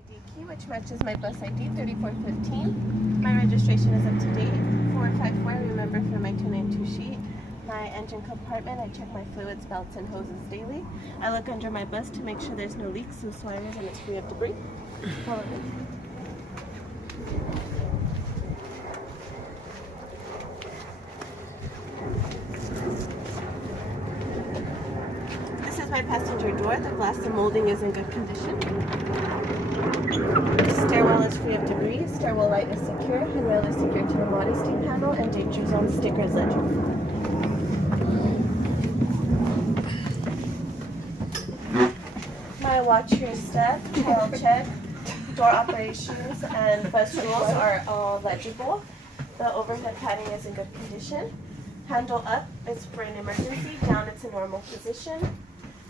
ID key, which matches my bus ID 3415. My registration is up to date. 454, remember for my 292 sheet. My engine compartment, I check my fluids, belts, and hoses daily. I look under my bus to make sure there's no leaks, loose wires, and it's free of debris. Follow me. This is my passenger door. The glass and molding is in good condition. The stairwell is free of debris. Stairwell light is secure. Handrail is secured to the modesty panel, and danger zone sticker is legible. My watch your step, trail check, door operations, and bus rules are all legible. The overhead padding is in good condition. Handle up is for an emergency, down it's a normal position.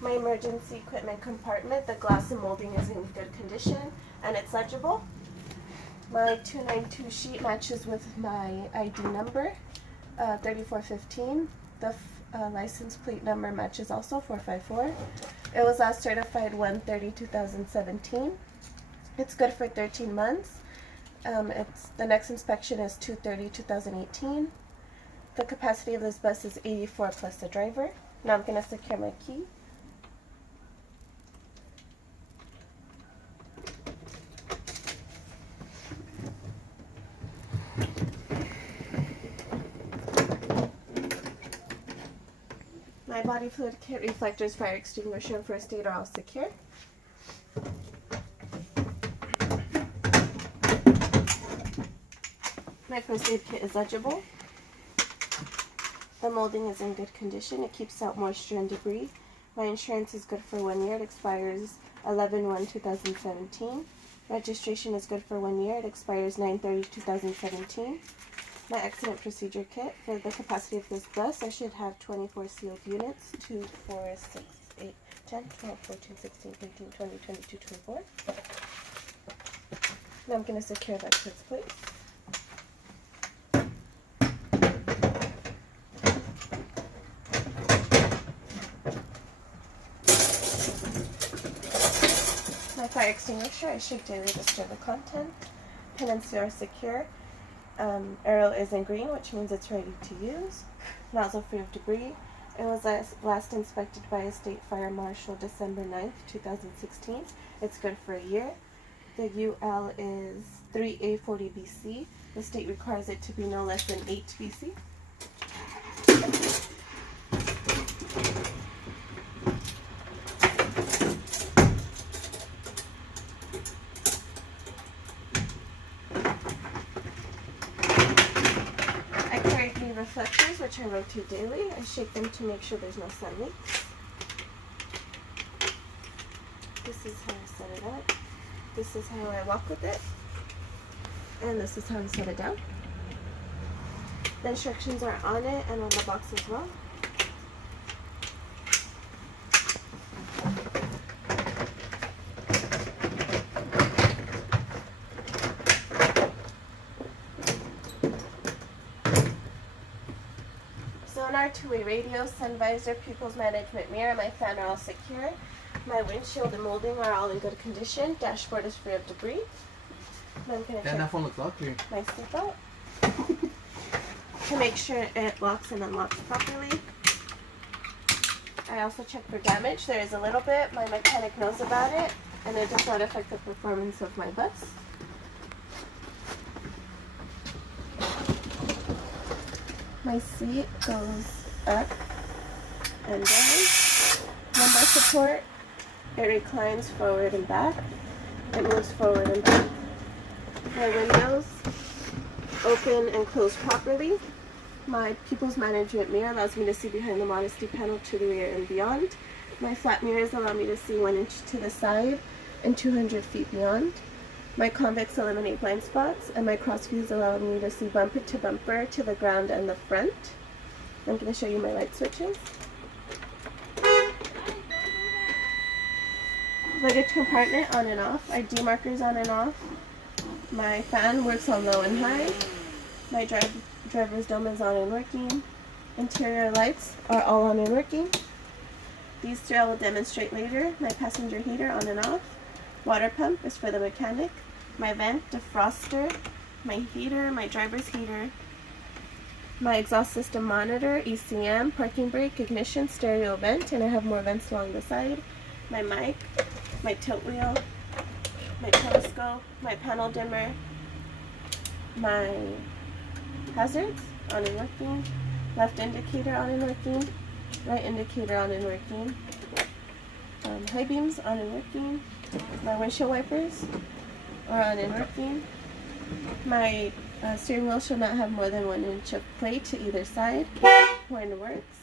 My emergency equipment compartment, the glass and molding is in good condition and it's legible. My 292 sheet matches with my ID number, 3415. The license plate number matches also 454. It was last certified 1/30/2017. It's good for 13 months. The next inspection is 2/30/2018. The capacity of this bus is 84 plus the driver. Now I'm going to secure my key. My body fluid kit, reflectors, fire extinguisher, and first aid are all secure. My first aid kit is legible. The molding is in good condition. It keeps out moisture and debris. My insurance is good for 1 year. It expires 11/1/2017. Registration is good for 1 year. It expires 9/30/2017. My accident procedure kit, for the capacity of this bus, I should have 24 sealed units, 2, 4, 6, 8, 10, 12, 14, 16, 18, 20, 22, 24. Now I'm going to secure that to its place. My fire extinguisher, I shake daily to stir the content. Pin and seal are secure. Arrow is in green, which means it's ready to use. Nozzle free of debris. It was last inspected by a state fire marshal December 9th, 2016. It's good for a year. The UL is 3A40 BC. The state requires it to be no less than 8 BC. Reflectors, which I rotate daily. I shake them to make sure there's no sun leaks. This is how I set it up. This is how I walk with it. And this is how I set it down. The instructions are on it and on the box as well. Sonar, two-way radio, sun visor, pupils management mirror, my fan are all secure. My windshield and molding are all in good condition. Dashboard is free of debris. Now I'm going to check my seatbelt to make sure it locks and unlocks properly. I also check for damage. There is a little bit. My mechanic knows about it, and it does not affect the performance of my bus. My seat goes up and down. Lumbar support, it reclines forward and back. It moves forward and back. My windows open and close properly. My pupils management mirror allows me to see behind the modesty panel to the rear and beyond. My flat mirrors allow me to see 1 inch to the side and 200 feet beyond. My convex eliminate blind spots, and my cross views allow me to see bumper to bumper, to the ground and the front. I'm going to show you my light switches. Luggage compartment on and off. ID markers on and off. My fan works on low and high. My driver's dome is on and working. Interior lights are all on and working. These three I will demonstrate later. My passenger heater on and off. Water pump is for the mechanic. My vent, defroster, my heater, my driver's heater, my exhaust system monitor, ECM, parking brake, ignition, stereo vent, and I have more vents along the side. My mic, my tilt wheel, my telescope, my panel dimmer, my hazards on and working, left indicator on and working, right indicator on and working, high beams on and working, my windshield wipers are on and working. My steering wheel should not have more than 1 inch of play to either side when it works.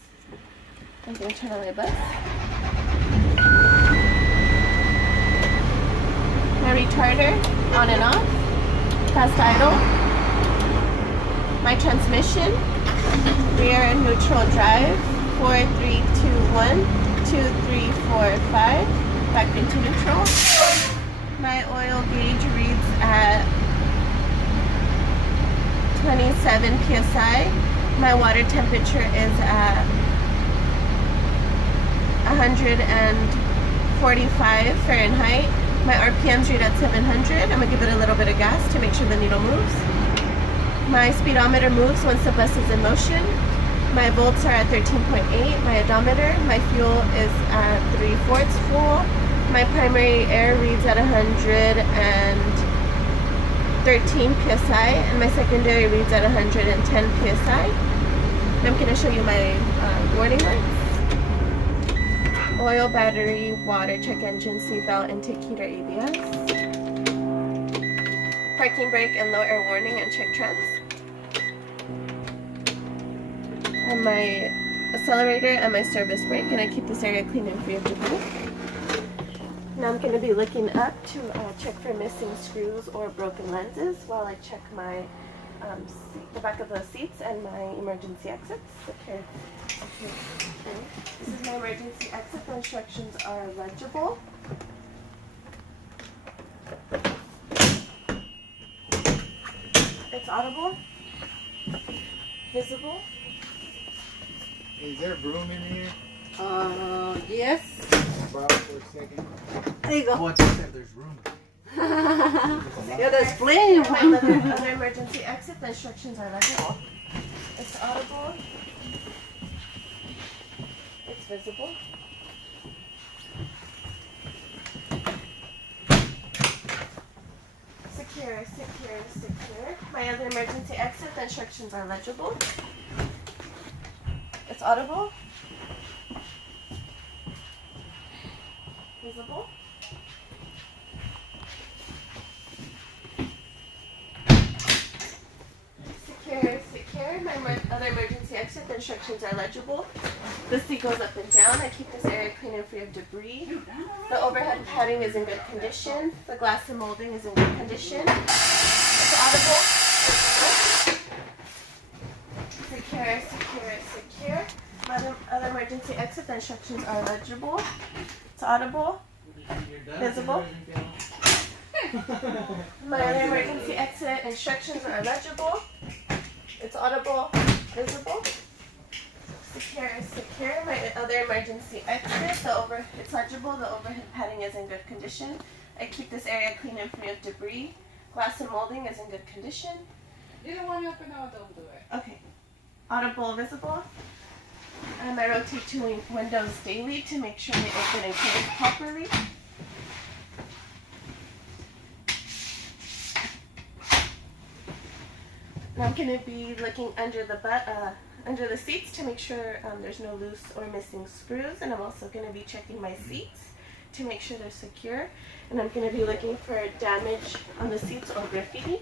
I'm going to turn on my bus. My retarder on and off, fast idle. My transmission, rear and neutral drive, 4, 3, 2, 1, 2, 3, 4, 5, back into neutral. My oil gauge reads at 27 psi. My water temperature is at 145 Fahrenheit. My RPMs read at 700. I'm gonna give it a little bit of gas to make sure the needle moves. My speedometer moves once the bus is in motion. My volts are at 13.8. My odometer, my fuel is at 3/4 full. My primary air reads at 113 psi, and my secondary reads at 110 psi. I'm going to show you my warning lights. Oil, battery, water, check engine, seatbelt, intake heater, ABS. Parking brake and low air warning and check trans. And my accelerator and my service brake, and I keep this area clean and free of debris. Now I'm going to be looking up to check for missing screws or broken lenses while I check my the back of the seats and my emergency exits. Okay. This is my emergency exit. The instructions are legible. It's audible. Visible. Is there a broom in here? Yes. Borrow for a second. There you go. Oh, I just said there's room. Yeah, there's plenty of room. Other emergency exit. The instructions are legible. It's audible. It's visible. Secure, secure, secure. My other emergency exit. The instructions are legible. It's audible. Visible. Secure, secure. My other emergency exit. The instructions are legible. The seat goes up and down. I keep this area clean and free of debris. The overhead padding is in good condition. The glass and molding is in good condition. It's audible. Secure, secure, secure. My other emergency exit. The instructions are legible. It's audible. Visible. My other emergency exit instructions are legible. It's audible. Visible. Secure, secure. My other emergency exit. It's legible. The overhead padding is in good condition. I keep this area clean and free of debris. Glass and molding is in good condition. You don't want to open or don't do it. Okay. Audible, visible. And I rotate two windows daily to make sure they open and close properly. Now I'm going to be looking under the seats to make sure there's no loose or missing screws, and I'm also going to be checking my seats to make sure they're secure. And I'm going to be looking for damage on the seats or graffiti.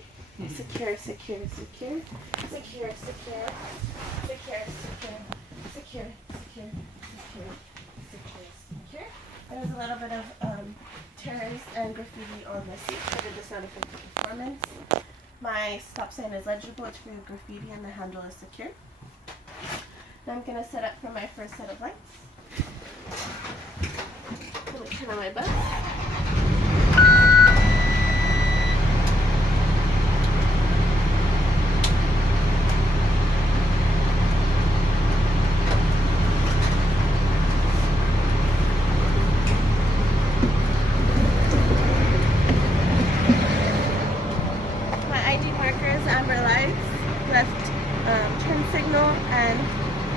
Secure, secure, secure, secure, secure, secure, secure, secure, secure, secure, secure, secure. There's a little bit of tears and graffiti on the seats, but it does not affect the performance. My stop sign is legible, it's free of graffiti, and the handle is secure. Now I'm going to set up for my first set of lights. I'm going to turn on my bus.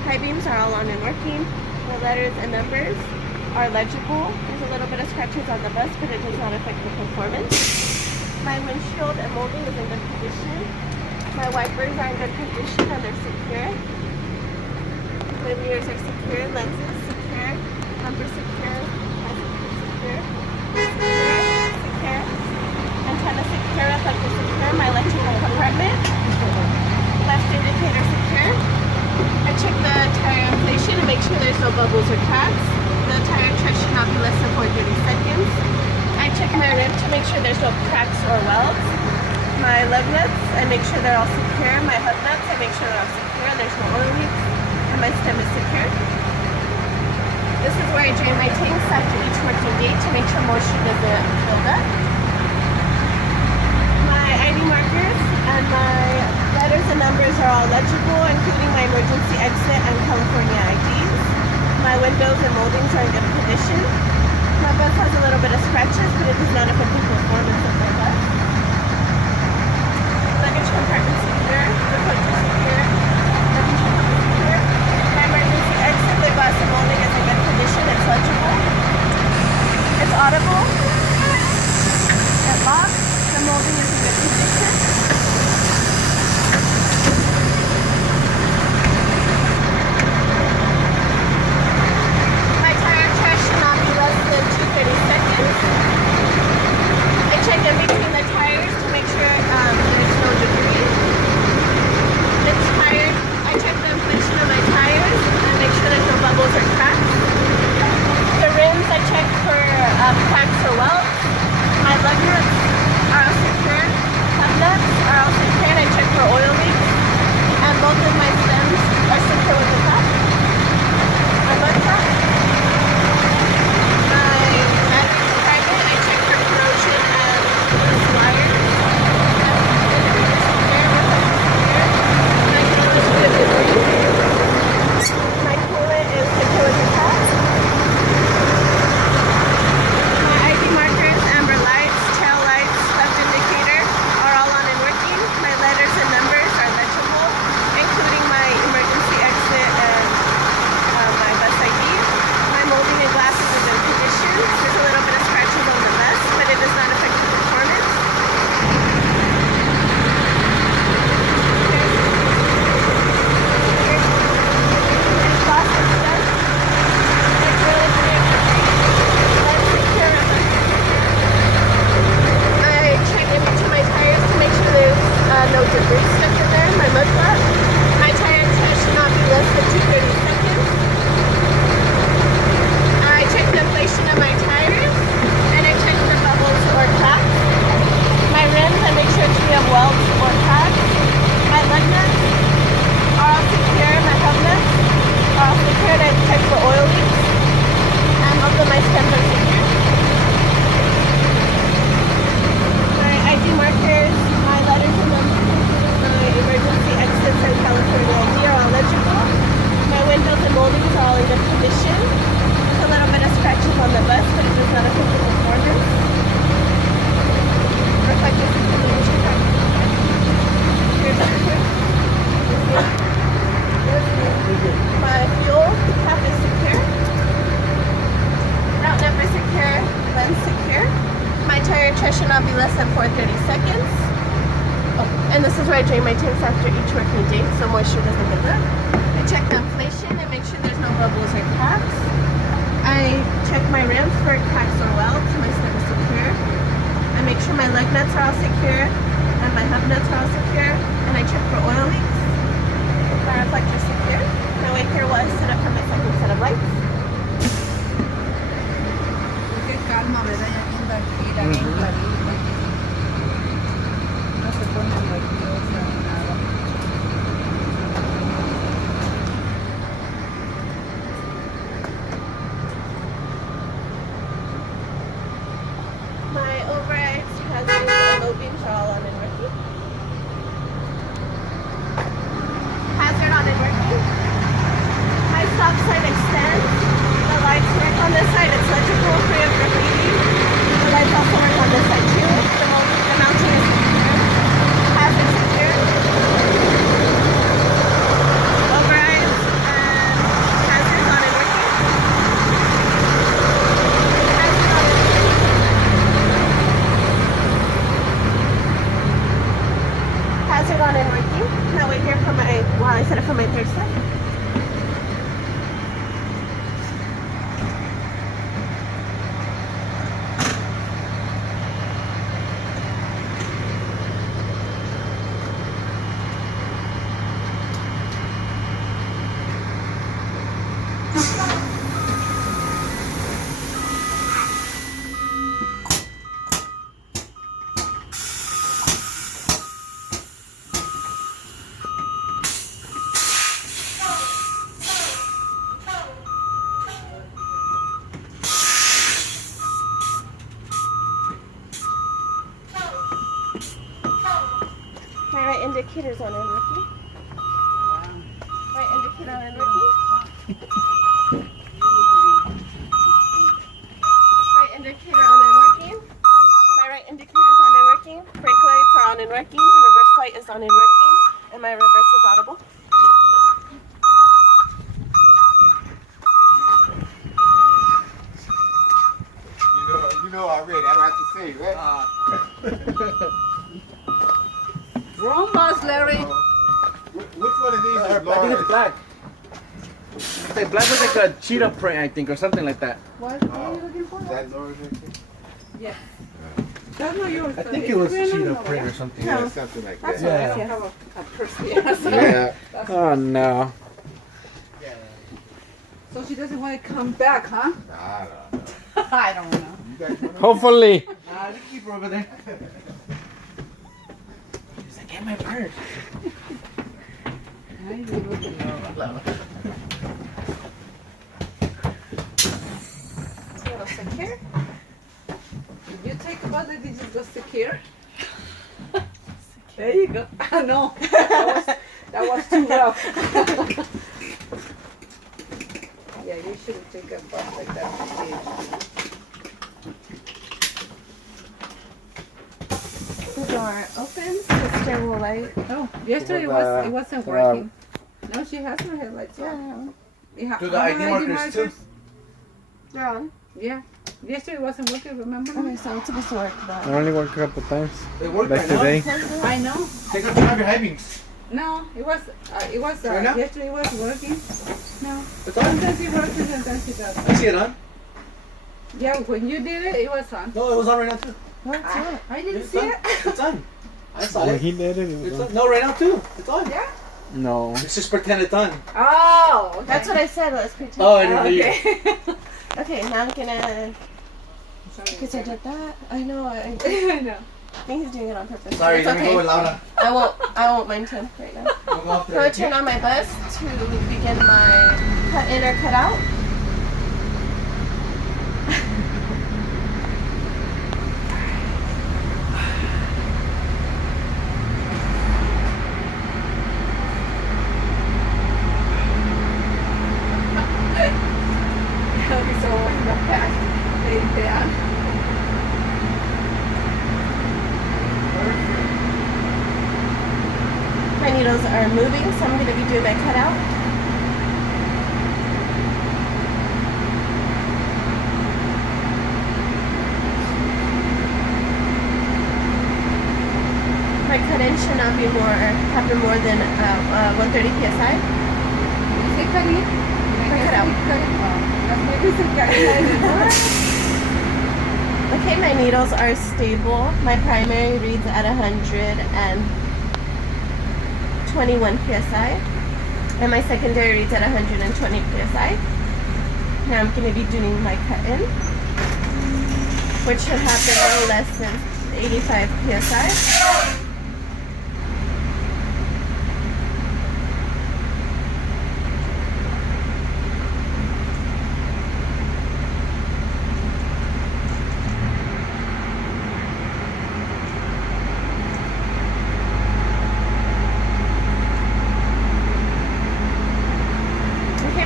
high beams are all on and working. The letters and numbers are legible. There's a little bit of scratches on the bus, but it does not affect the performance. My windshield and molding is in good condition. My wipers are in good condition and they're secure. My mirrors are secure, lenses secure, bumper secure, passenger secure, secure, antenna secure, reflector secure, my electrical compartment, left indicator secure. I check the tire inflation to make sure there's no bubbles or cracks. The tire tread should not be less than 30 seconds. I check my rim to make sure there's no cracks or welds. My lug nuts, I make sure they're all secure. My hub nuts, I make sure they're all secure and there's no oil leaks. And my stem is secure. This is where I drain my tanks after each working day to make sure moisture doesn't build up. My ID markers and my letters and numbers are all legible, including my emergency exit and California IDs. My windows and moldings are in good condition. My bus has a little bit of scratches, but it does not affect the performance of my bus. Luggage compartment secure, the coach is secure, luggage compartment secure. My emergency exit, the glass and molding is in good condition, it's legible. It's audible. It locks, the molding is in good condition. My tire tread should not be less than 230 seconds. I check in between the tires to make sure there's no debris. It's tired. I check the inflation of my tires and make sure there's no bubbles or cracks. The rims I check for cracks or welds. My lug nuts are all secure. Hub nuts are all secure and I check for oil leaks. And both of my stems are secure with the top. My mud top. My battery compartment, I check for corrosion and loose wires. My coolant is secure with the top. My ID markers, amber lights, tail lights, left indicator are all on and working. My letters and numbers are legible, including my emergency exit and my bus ID. My molding and glass is in good condition. There's a little bit of scratches on the bus, but it does not affect the performance. Glass is done. It's really clear. Let's secure it. I check in between my tires to make sure there's no debris stuck in there. My mud flap. My tire tread should not be less than 230 seconds. I check the inflation of my tires and I check for bubbles or cracks. My rims, I make sure to have welds or cracks. My lug nuts are all secure. My hub nuts are all secure and I check for oil leaks. And both of my stems are secure. My ID markers, my letters and numbers, my emergency exits and California ID are all legible. My windows and moldings are all in good condition. There's a little bit of scratches on the bus, but it does not affect the performance. Reflectors in the windshield are here's everything. My fuel cap is secure. Route number secure. Lens secure. My tire tread should not be less than 430 seconds. Oh, and this is where I drain my tanks after each working day so moisture doesn't build up. I check the inflation and make sure there's no bubbles or cracks. I check my rims for cracks or welds. My stem is secure. I make sure my lug nuts are all secure and my hub nuts are all secure. And I check for oil leaks. My reflector is secure. My wiper was set up for my second set of lights. Qué calma, ¿verdad? Ya bien tranquila, bien clarita. No se pone nerviosa ni nada. My overrides, hazards, and low beams are all on and working. Hazard on and working. My stop sign extends. The lights work on this side. It's legible, free of graffiti. The lights also work on this side too. on and working. Now wait here for my, while I set up for my third step. My right indicator's on and working. Right indicator on and working. Right indicator on and working. My right indicator's on and working. Brake lights are on and working. Reverse light is on and working. And my reverse is audible. You know already. I don't have to say, right? Wrong bus, Larry. Which one of these is I think Laura's? it's black. It's like black with like a cheetah print, I think, or something like that. What are you looking for? Is that Laura's right there? Yes. That's not yours. I think it was cheetah print or something. Yeah, something like That's that. why I don't have a purse yet. So, Yeah. Oh no. so she doesn't want to come back, huh? Nah. I don't know. You guys want to? Hopefully. Nah, just keep her over there. She's like, get my purse. Ay, Dios mío. It's a little secure. Did you take a bus that you just go secure? There you go. No, that was too rough. Yeah, you shouldn't take a bus like that. The door opens. The stairwell light. Oh, yesterday it wasn't working. No, she has her headlights on. Yeah. Do the ID markers too? They're on. Yeah. Yesterday it wasn't working, remember? Okay, so it's supposed to work I though. only worked a couple times. They work Like right now. today. I know. Take out your high beams. No, it was Right now? yesterday it was working. No. It's on. Sometimes it works and sometimes it doesn't. I see it on. Yeah, when you did it, it was on. No, it was on right now too. No, it's not. I didn't It's see on. it. It's on. I saw When it. he did it, it It's was on. on. No, right now too. It's on. Yeah. No. Let's just pretend it's on. Oh, okay. That's what I said. Let's pretend. Oh, I didn't hear you. Okay. Okay, now I'm gonna. Sorry. Because I did that. I know. I I know. think he's doing it on purpose. Sorry, It's let me go with okay. Laura. I won't mind him right now. We'll go off So I there. turn on my bus to begin my cut in or cut out. Okay, so in the back, lay down. My needles are moving, so I'm going to be doing my cutout. My cut-in should not be happen more than 130 psi. You say cut in? Cut out. Cut it. That's why you said cut in. Okay, my needles are stable. My primary reads at 121 psi, and my secondary reads at 120 psi. Now I'm going to be doing my cut-in, which should happen no less than 85 psi.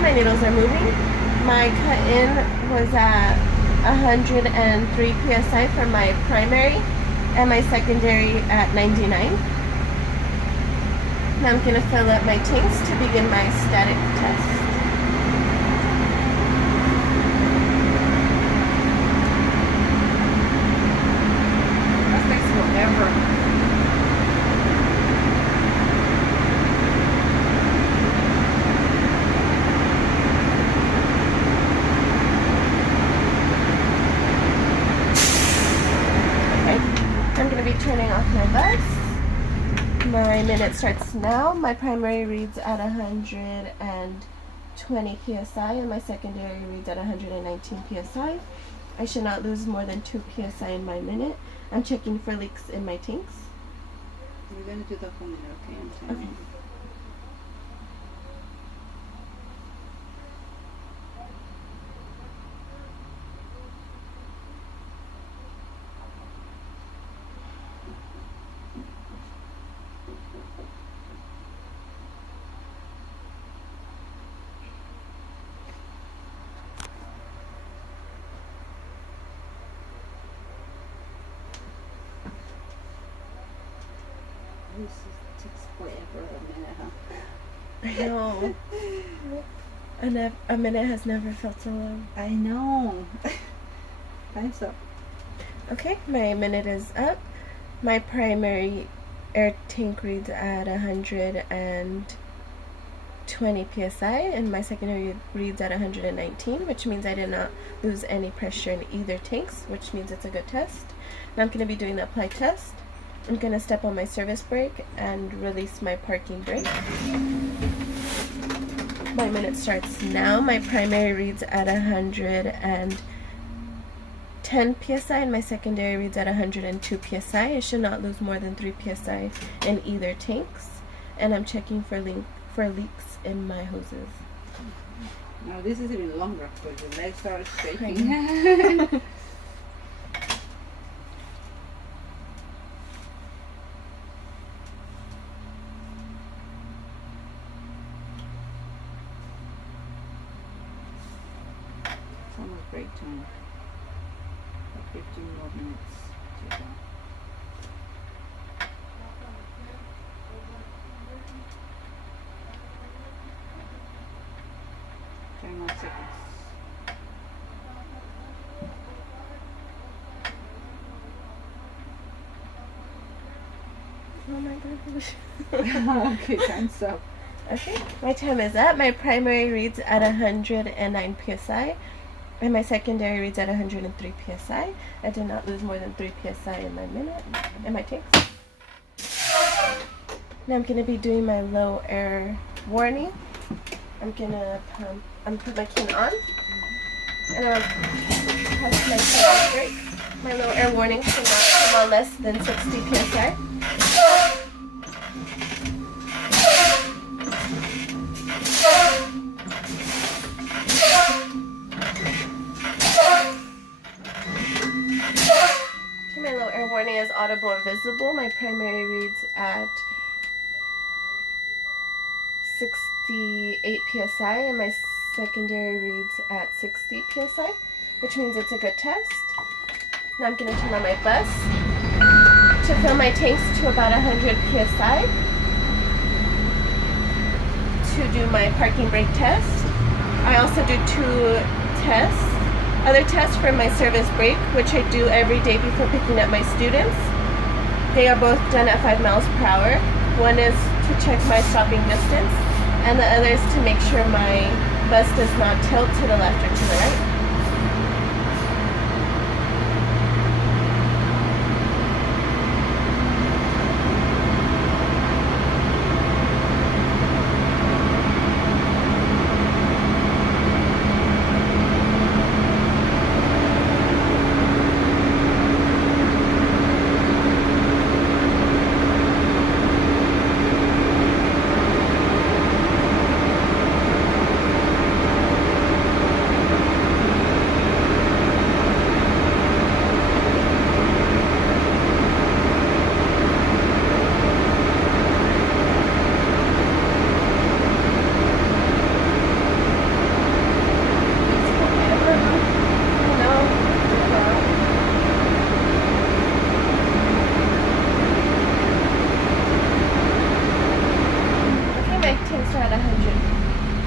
My needles are moving. My cut-in was at 103 psi for my primary and my secondary at 99. Now I'm going to fill up my tanks to begin my static test. That takes forever. I'm going to be turning off my bus. My minute starts now. My primary reads at 120 psi and my secondary reads at 119 psi. I should not lose more than 2 psi in my minute. I'm checking for leaks in my tanks. We're going to do the whole minute, okay? I'm timing. Okay. This takes forever, a minute, huh? I know. A minute has never felt so long. I know. Time's up. Okay, my minute is up. My primary air tank reads at 120 psi and my secondary reads at 119, which means I did not lose any pressure in either tanks, which means it's a good test. Now I'm going to be doing the apply test. I'm going to step on my service brake and release my parking brake. My minute starts now. My primary reads at 110 psi and my secondary reads at 102 psi. I should not lose more than 3 psi in either tanks. And I'm checking for leaks in my hoses. Now this is even longer because your legs are shaking. It's almost break time. 15 more minutes to go. 10 more seconds. Oh my gosh. Okay, time's up. Okay, my time is up. My primary reads at 109 psi and my secondary reads at 103 psi. I did not lose more than 3 psi in my minute, in my tanks. Now I'm going to be doing my low air warning. I'm going to put my can on and I'll press my service brake. My low air warning should not come on less than 60 psi. My low air warning is audible and visible. My primary reads at 68 psi and my secondary reads at 60 psi, which means it's a good test. Now I'm going to turn on my bus to fill my tanks to about 100 psi to do my parking brake test. I also do 2 other tests for my service brake, which I do every day before picking up my students. They are both done at 5 miles per hour. One is to check my stopping distance, and the other is to make sure my bus does not tilt to the left or to the right.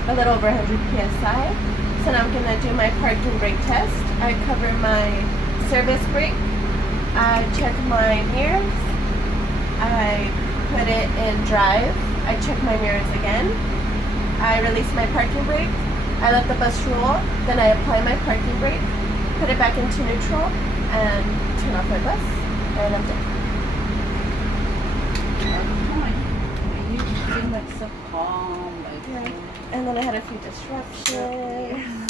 A little over 100 psi. So now I'm going to do my parking brake test. I cover my service brake. I check my mirrors. I put it in drive. I check my mirrors again. I release my parking brake. I let the bus roll. Then I apply my parking brake, put it back into neutral, and turn off my bus. And I'm done. You seem like so calm, like Yeah. And then I had a few disruptions.